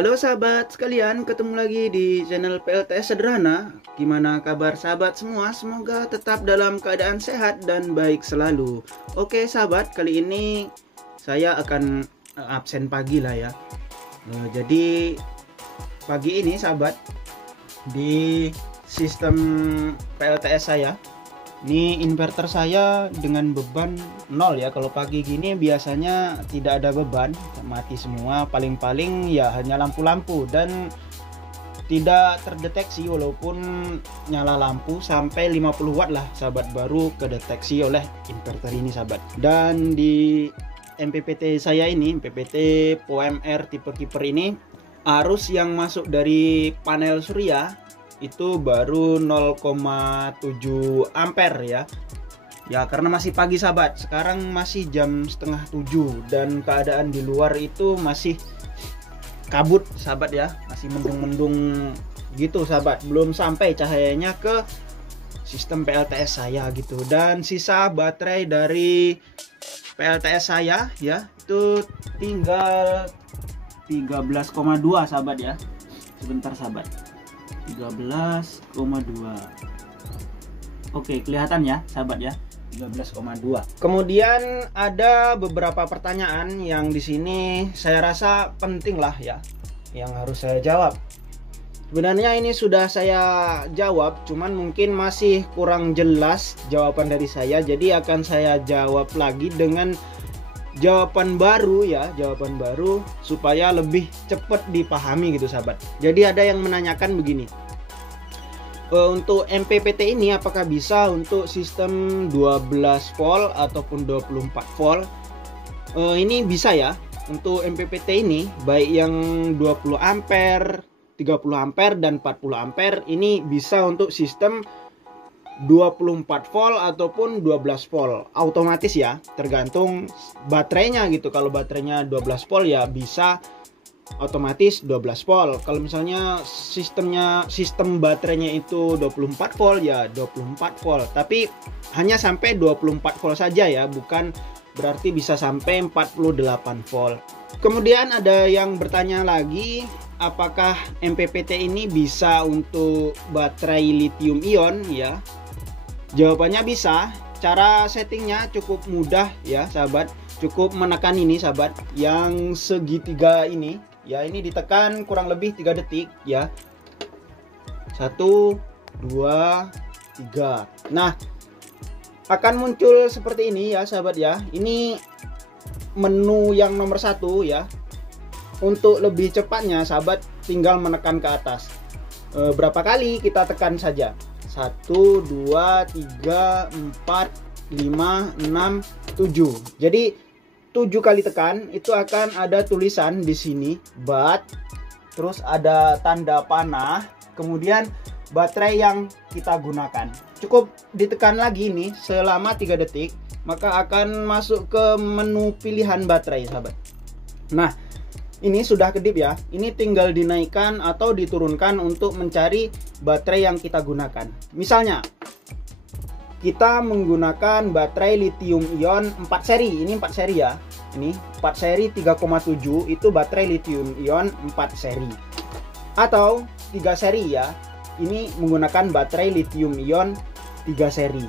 Halo sahabat sekalian, ketemu lagi di channel PLTS Sederhana. Gimana kabar sahabat semua? Semoga tetap dalam keadaan sehat dan baik selalu. Oke sahabat, kali ini saya akan absen pagi lah ya. Jadi pagi ini sahabat, di sistem PLTS saya, ini inverter saya dengan beban 0 ya. Kalau pagi gini biasanya tidak ada beban, mati semua, paling-paling ya hanya lampu-lampu dan tidak terdeteksi walaupun nyala lampu sampai 50 watt lah sahabat, baru kedeteksi oleh inverter ini sahabat. Dan di MPPT saya ini, MPPT POMR tipe Keeper ini, arus yang masuk dari panel surya itu baru 0,7 ampere ya. Ya karena masih pagi sahabat, sekarang masih jam setengah 7 dan keadaan di luar itu masih kabut sahabat ya, masih mendung-mendung gitu sahabat, belum sampai cahayanya ke sistem PLTS saya gitu. Dan sisa baterai dari PLTS saya ya itu tinggal 13,2 sahabat ya. Sebentar sahabat, 13,2. Oke, kelihatan ya sahabat ya, 13,2. Kemudian ada beberapa pertanyaan yang di sini saya rasa penting lah ya, yang harus saya jawab. Sebenarnya ini sudah saya jawab, cuman mungkin masih kurang jelas jawaban dari saya, jadi akan saya jawab lagi dengan jawaban baru ya, jawaban baru supaya lebih cepat dipahami gitu sahabat. Jadi ada yang menanyakan begini, untuk MPPT ini apakah bisa untuk sistem 12 volt ataupun 24 volt? Ini bisa ya, untuk MPPT ini baik yang 20 ampere, 30 ampere dan 40 ampere ini bisa untuk sistem 24 volt ataupun 12 volt. Otomatis ya, tergantung baterainya gitu. Kalau baterainya 12 volt ya bisa otomatis 12 volt. Kalau misalnya sistem baterainya itu 24 volt ya 24 volt. Tapi hanya sampai 24 volt saja ya, bukan berarti bisa sampai 48 volt. Kemudian ada yang bertanya lagi, apakah MPPT ini bisa untuk baterai lithium ion ya? Jawabannya bisa. Cara settingnya cukup mudah ya sahabat. Cukup menekan ini sahabat, yang segitiga ini ya, ini ditekan kurang lebih 3 detik ya. 1, 2, 3. Nah, akan muncul seperti ini ya sahabat ya. Ini menu yang nomor 1 ya. Untuk lebih cepatnya sahabat tinggal menekan ke atas. Berapa kali kita tekan saja? 1, 2, 3, 4, 5, 6, 7. Jadi 7 kali tekan itu akan ada tulisan di sini batt, terus ada tanda panah, kemudian baterai yang kita gunakan. Cukup ditekan lagi nih selama 3 detik, maka akan masuk ke menu pilihan baterai sahabat. Nah, ini sudah kedip ya. Ini tinggal dinaikkan atau diturunkan untuk mencari baterai yang kita gunakan. Misalnya kita menggunakan baterai lithium ion 4 seri. Ini 4 seri ya. Ini 4 seri 3,7 itu baterai lithium ion 4 seri. Atau 3 seri ya. Ini menggunakan baterai lithium ion 3 seri.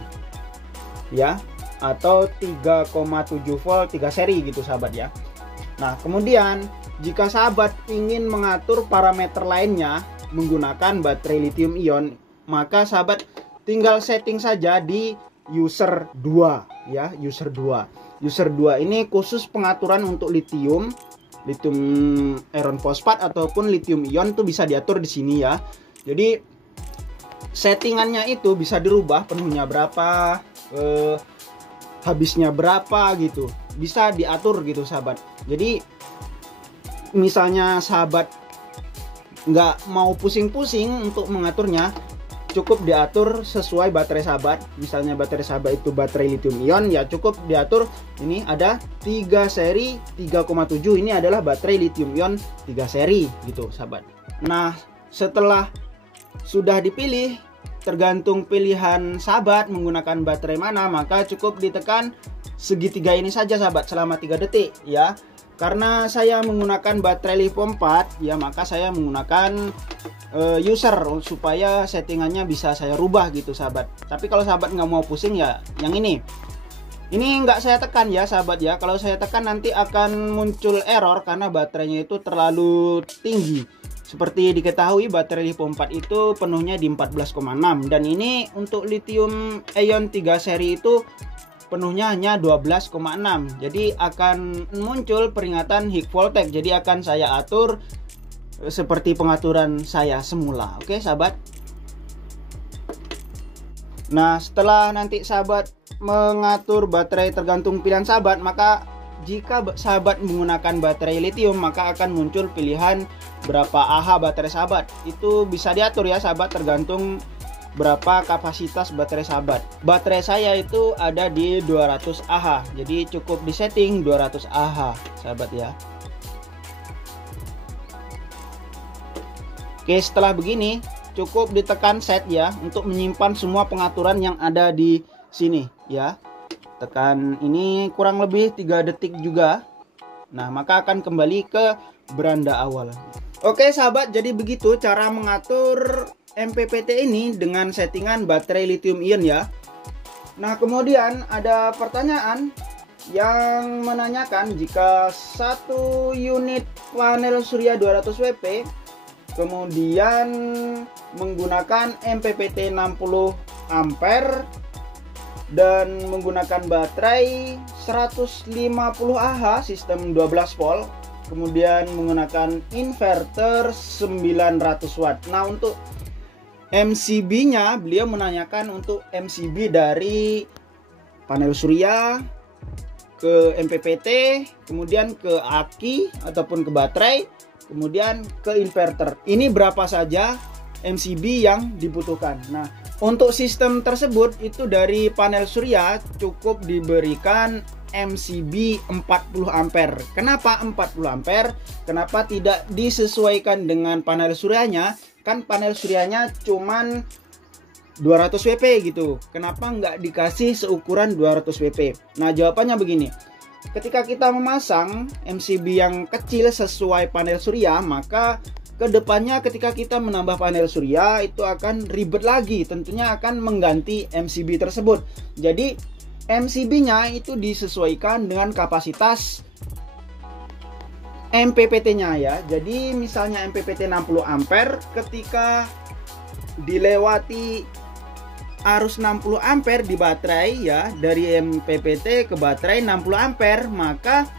Ya, atau 3,7 volt 3 seri gitu sahabat ya. Nah, kemudian jika sahabat ingin mengatur parameter lainnya menggunakan baterai lithium ion, maka sahabat tinggal setting saja di user 2 ya, user 2. User 2 ini khusus pengaturan untuk lithium iron fosfat ataupun lithium ion tuh bisa diatur di sini ya. Jadi settingannya itu bisa dirubah, penuhnya berapa, habisnya berapa gitu. Bisa diatur gitu sahabat. Jadi misalnya sahabat nggak mau pusing-pusing untuk mengaturnya, cukup diatur sesuai baterai sahabat. Misalnya baterai sahabat itu baterai lithium ion ya, cukup diatur ini ada 3 seri 3,7, ini adalah baterai lithium ion 3 seri gitu sahabat. Nah, setelah sudah dipilih, tergantung pilihan sahabat menggunakan baterai mana, maka cukup ditekan segitiga ini saja sahabat selama 3 detik ya. Karena saya menggunakan baterai lithium 4 ya, maka saya menggunakan user supaya settingannya bisa saya rubah gitu sahabat. Tapi kalau sahabat nggak mau pusing ya yang ini nggak saya tekan ya sahabat ya. Kalau saya tekan nanti akan muncul error karena baterainya itu terlalu tinggi. Seperti diketahui baterai lithium 4 itu penuhnya di 14,6, dan ini untuk lithium ion 3 seri itu penuhnya hanya 12,6. Jadi akan muncul peringatan high voltage. Jadi akan saya atur seperti pengaturan saya semula. Oke sahabat. Nah, setelah nanti sahabat mengatur baterai tergantung pilihan sahabat, maka jika sahabat menggunakan baterai lithium maka akan muncul pilihan berapa AH baterai sahabat. Itu bisa diatur ya sahabat, tergantung berapa kapasitas baterai sahabat. Baterai saya itu ada di 200 Ah, jadi cukup di setting 200 Ah sahabat ya. Oke, setelah begini cukup ditekan set ya untuk menyimpan semua pengaturan yang ada di sini ya. Tekan ini kurang lebih 3 detik juga. Nah, maka akan kembali ke beranda awal. Oke sahabat, jadi begitu cara mengatur MPPT ini dengan settingan baterai lithium ion ya. Nah, kemudian ada pertanyaan yang menanyakan jika satu unit panel surya 200 WP kemudian menggunakan MPPT 60 ampere dan menggunakan baterai 150 Ah sistem 12 volt, kemudian menggunakan inverter 900 watt. Nah, untuk MCB-nya beliau menanyakan untuk MCB dari panel surya ke MPPT, kemudian ke aki ataupun ke baterai, kemudian ke inverter. Ini berapa saja MCB yang dibutuhkan. Nah, untuk sistem tersebut itu dari panel surya cukup diberikan MCB 40 ampere. Kenapa 40 ampere? Kenapa tidak disesuaikan dengan panel suryanya? Kan panel suryanya cuman 200 WP gitu. Kenapa nggak dikasih seukuran 200 WP? Nah, jawabannya begini. Ketika kita memasang MCB yang kecil sesuai panel surya, maka kedepannya ketika kita menambah panel surya itu akan ribet lagi. Tentunya akan mengganti MCB tersebut. Jadi MCB-nya itu disesuaikan dengan kapasitas MPPT-nya ya. Jadi misalnya MPPT 60 ampere, ketika dilewati arus 60 ampere di baterai ya, dari MPPT ke baterai 60 ampere, maka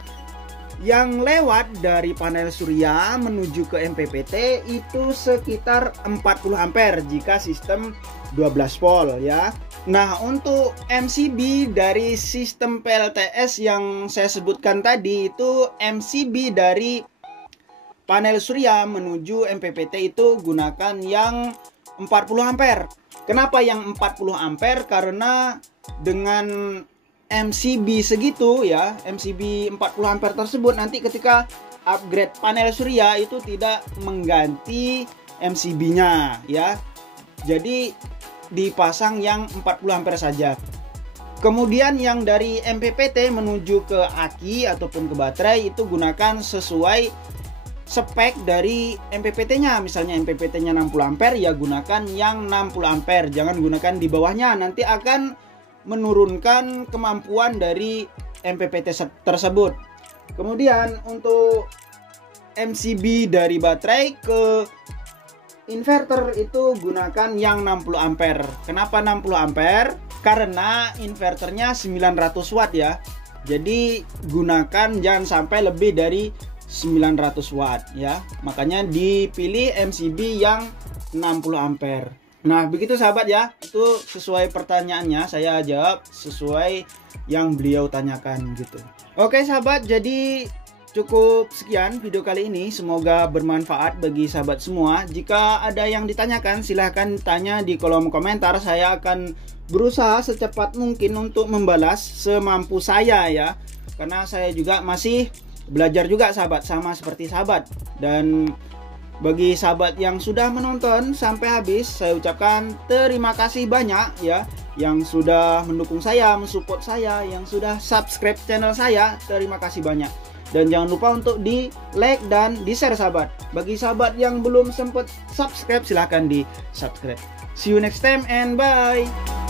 yang lewat dari panel surya menuju ke MPPT itu sekitar 40 ampere jika sistem 12 volt ya. Nah, untuk MCB dari sistem PLTS yang saya sebutkan tadi itu MCB dari panel surya menuju MPPT itu gunakan yang 40 ampere. Kenapa yang 40 ampere? Karena dengan MCB segitu ya, MCB 40 ampere tersebut nanti ketika upgrade panel surya itu tidak mengganti MCB-nya ya. Jadi dipasang yang 40 ampere saja. Kemudian yang dari MPPT menuju ke aki ataupun ke baterai itu gunakan sesuai spek dari MPPT-nya. Misalnya MPPT-nya 60 ampere ya gunakan yang 60 ampere, jangan gunakan di bawahnya, nanti akan menurunkan kemampuan dari MPPT tersebut. Kemudian untuk MCB dari baterai ke inverter itu gunakan yang 60 ampere. Kenapa 60 ampere? Karena inverternya 900 watt ya. Jadi gunakan jangan sampai lebih dari 900 watt ya. Makanya dipilih MCB yang 60 ampere. Nah, begitu sahabat ya. Itu sesuai pertanyaannya, saya jawab sesuai yang beliau tanyakan gitu. Oke sahabat, jadi cukup sekian video kali ini, semoga bermanfaat bagi sahabat semua. Jika ada yang ditanyakan silahkan tanya di kolom komentar, saya akan berusaha secepat mungkin untuk membalas semampu saya ya. Karena saya juga masih belajar juga sahabat, sama seperti sahabat. Dan bagi sahabat yang sudah menonton sampai habis, saya ucapkan terima kasih banyak ya. Yang sudah mendukung saya, mensupport saya, yang sudah subscribe channel saya, terima kasih banyak. Dan jangan lupa untuk di like dan di share sahabat. Bagi sahabat yang belum sempat subscribe, silahkan di subscribe. See you next time and bye.